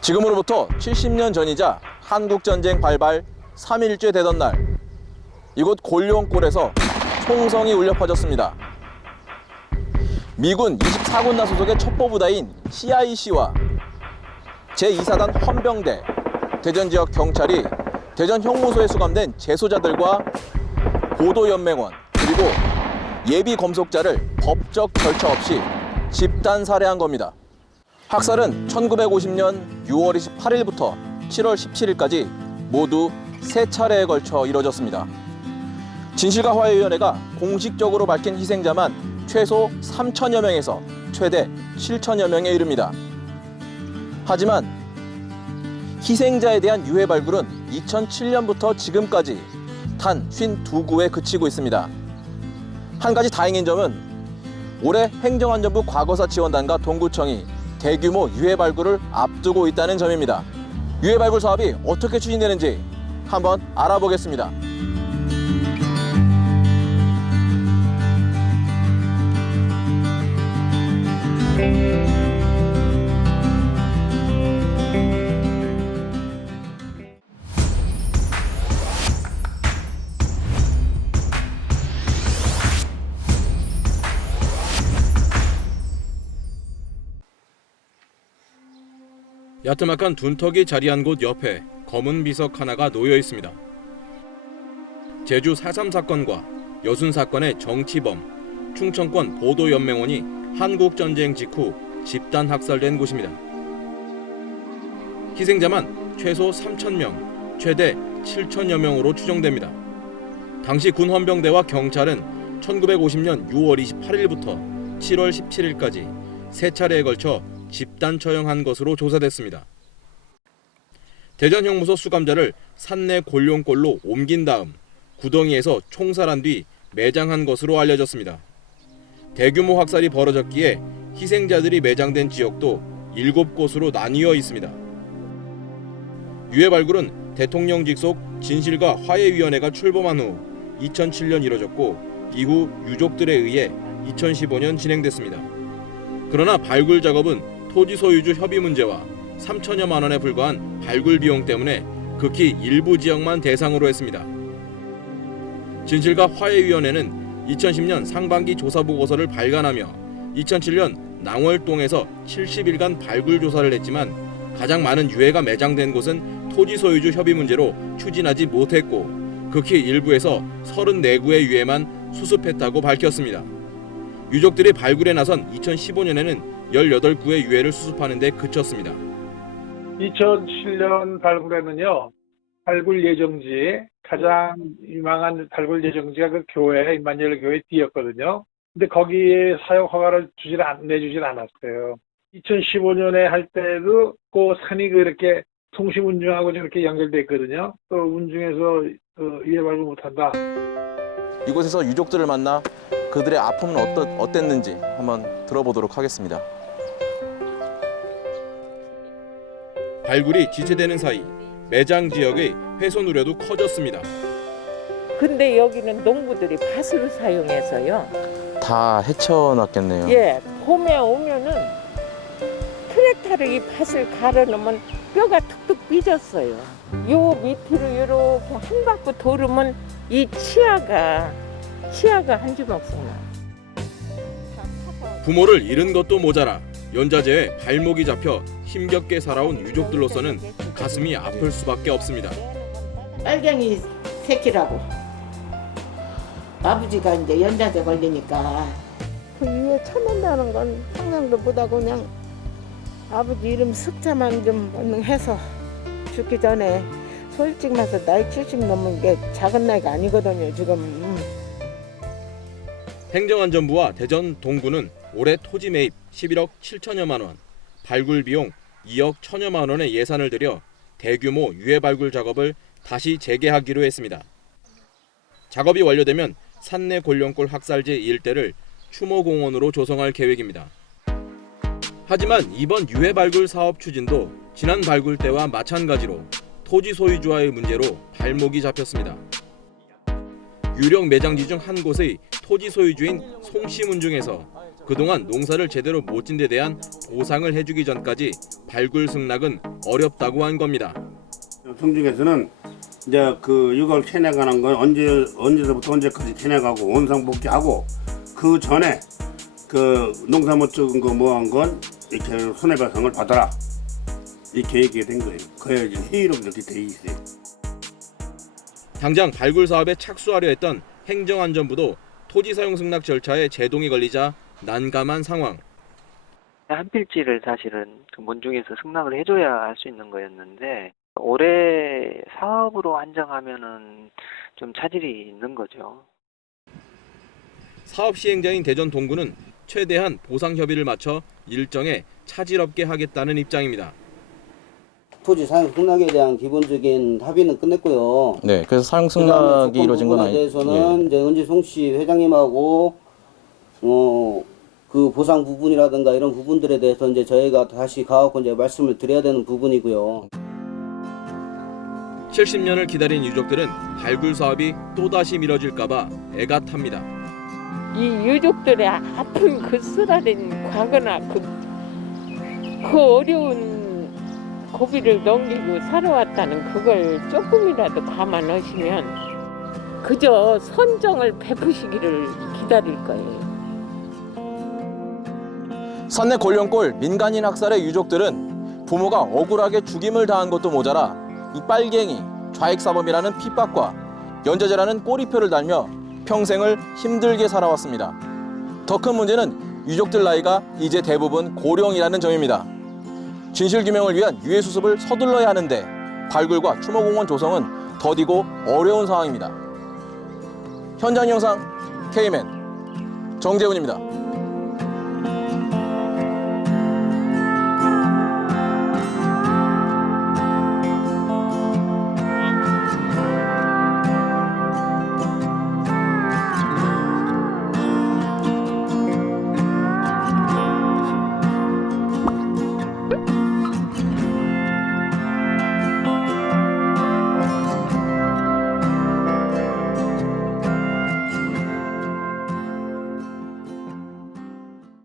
지금으로부터 70년 전이자 한국전쟁 발발 3.1째 되던 날, 이곳 골룡골에서 총성이 울려 퍼졌습니다. 미군 24군나 소속의 첩보부대인 CIC와 제2사단 헌병대, 대전지역 경찰이 대전 형무소에 수감된 재소자들과 보도연맹원 그리고 예비 검속자를 법적 절차 없이 집단 살해한 겁니다. 학살은 1950년 6월 28일부터 7월 17일까지 모두 3차례에 걸쳐 이뤄졌습니다. 진실과 화해위원회가 공식적으로 밝힌 희생자만 최소 3천여 명에서 최대 7천여 명에 이릅니다. 하지만 희생자에 대한 유해 발굴은 2007년부터 지금까지 단 52구에 그치고 있습니다. 한 가지 다행인 점은 올해 행정안전부 과거사 지원단과 동구청이 대규모 유해 발굴을 앞두고 있다는 점입니다. 유해 발굴 사업이 어떻게 추진되는지 한번 알아보겠습니다. 야트막한 둔턱이 자리한 곳 옆에 검은 비석 하나가 놓여 있습니다. 제주 4.3 사건과 여순 사건의 정치범, 충청권 보도연맹원이 한국전쟁 직후 집단 학살된 곳입니다. 희생자만 최소 3,000명, 최대 7천여 명으로 추정됩니다. 당시 군 헌병대와 경찰은 1950년 6월 28일부터 7월 17일까지 3차례에 걸쳐 집단 처형한 것으로 조사됐습니다. 대전 형무소 수감자를 산내 골룡골로 옮긴 다음 구덩이에서 총살한 뒤 매장한 것으로 알려졌습니다. 대규모 학살이 벌어졌기에 희생자들이 매장된 지역도 7곳으로 나뉘어 있습니다. 유해 발굴은 대통령 직속 진실과 화해위원회가 출범한 후 2007년 이뤄졌고 이후 유족들에 의해 2015년 진행됐습니다. 그러나 발굴 작업은 토지 소유주 협의 문제와 3천여만 원에 불과한 발굴 비용 때문에 극히 일부 지역만 대상으로 했습니다. 진실과 화해위원회는 2010년 상반기 조사보고서를 발간하며 2007년 낭월동에서 70일간 발굴 조사를 했지만 가장 많은 유해가 매장된 곳은 토지 소유주 협의 문제로 추진하지 못했고 극히 일부에서 34구의 유해만 수습했다고 밝혔습니다. 유족들이 발굴에 나선 2015년에는 18구의 유해를 수습하는 데 그쳤습니다. 2007년 발굴에는요, 발굴 예정지, 가장 유망한 발굴 예정지가 그 교회, 임마누엘 교회 뒤였거든요. 근데 거기에 사용 허가를 내주질 않았어요. 2015년에 할 때도 그 산이 그렇게 통신 운중하고 이렇게 연결돼 있거든요. 또 운중에서 유해 발굴 못한다. 이곳에서 유족들을 만나 그들의 아픔은 어땠는지 한번 들어보도록 하겠습니다. 발굴이 지체되는 사이 매장 지역의 훼손 우려도 커졌습니다. 근데 여기는 농부들이 밭을 사용해서요. 다 헤쳐놨겠네요. 예, 봄에 오면은 트랙터로 이 밭을 갈아놓으면 뼈가 툭툭 삐졌어요. 요 밑으로 이렇게 한 바퀴 돌으면 이 치아가 한 주먹씩 나. 부모를 잃은 것도 모자라 연자제에 발목이 잡혀 힘겹게 살아온 유족들로서는 가슴이 아플 수밖에 없습니다. 빨갱이 새끼라고. 아버지가 이제 연자제 걸리니까. 그 위에 참는다는 건 상상도 못하고 그냥 아버지 이름 숫자만 좀 얼른 해서 죽기 전에 솔직히 말해서 나이 70 넘은 게 작은 나이가 아니거든요 지금. 행정안전부와 대전 동구는 올해 토지 매입 11억 7천여만 원, 발굴 비용 2억 1천여만 원의 예산을 들여 대규모 유해 발굴 작업을 다시 재개하기로 했습니다. 작업이 완료되면 산내 골룡골 학살지 일대를 추모공원으로 조성할 계획입니다. 하지만 이번 유해 발굴 사업 추진도 지난 발굴 때와 마찬가지로 토지 소유주와의 문제로 발목이 잡혔습니다. 유령 매장지 중 한 곳의 토지 소유주인 송씨 문중에서 그동안 농사를 제대로 못 진 데 대한 보상을 해주기 전까지 발굴 승낙은 어렵다고 한 겁니다. 성중에서는 이제 그 이걸 캐내가는 건 언제서부터 언제까지 캐내가고 원상복귀하고 그 전에 그 농사못 적은 거 뭐 한 건 이렇게 손해배상을 받아라 이렇게 얘기된 거예요. 그래 이제 회의로 이렇게 돼 있어요. 당장 발굴 사업에 착수하려 했던 행정안전부도 토지 사용 승낙 절차에 제동이 걸리자 난감한 상황. 한 필지를 사실은 그 문중에서 승낙을 해줘야 할 수 있는 거였는데 올해 사업으로 한정하면은 좀 차질이 있는 거죠. 사업 시행자인 대전 동구는 최대한 보상 협의를 맞춰 일정에 차질 없게 하겠다는 입장입니다. 토지 사용 승낙에 대한 기본적인 합의는 끝냈고요. 네, 그래서 사용 승낙이 이루어진 건 아니에요. 대해서는 이제 은지송 씨 회장님하고 그 보상 부분이라든가 이런 부분들에 대해서 이제 저희가 다시 가갖고 이제 말씀을 드려야 되는 부분이고요. 70년을 기다린 유족들은 발굴 사업이 또다시 미뤄질까봐 애가 탑니다. 이 유족들의 아픈 그 쓰라린 과거나 그 어려운 고비를 넘기고 살아왔다는 그걸 조금이라도 감안하시면 그저 선정을 베푸시기를 기다릴 거예요. 산내 골령골 민간인 학살의 유족들은 부모가 억울하게 죽임을 당한 것도 모자라 이 빨갱이, 좌익사범이라는 핍박과 연좌제라는 꼬리표를 달며 평생을 힘들게 살아왔습니다. 더 큰 문제는 유족들 나이가 이제 대부분 고령이라는 점입니다. 진실규명을 위한 유해수습을 서둘러야 하는데 발굴과 추모공원 조성은 더디고 어려운 상황입니다. 현장 영상 K맨 정재훈입니다.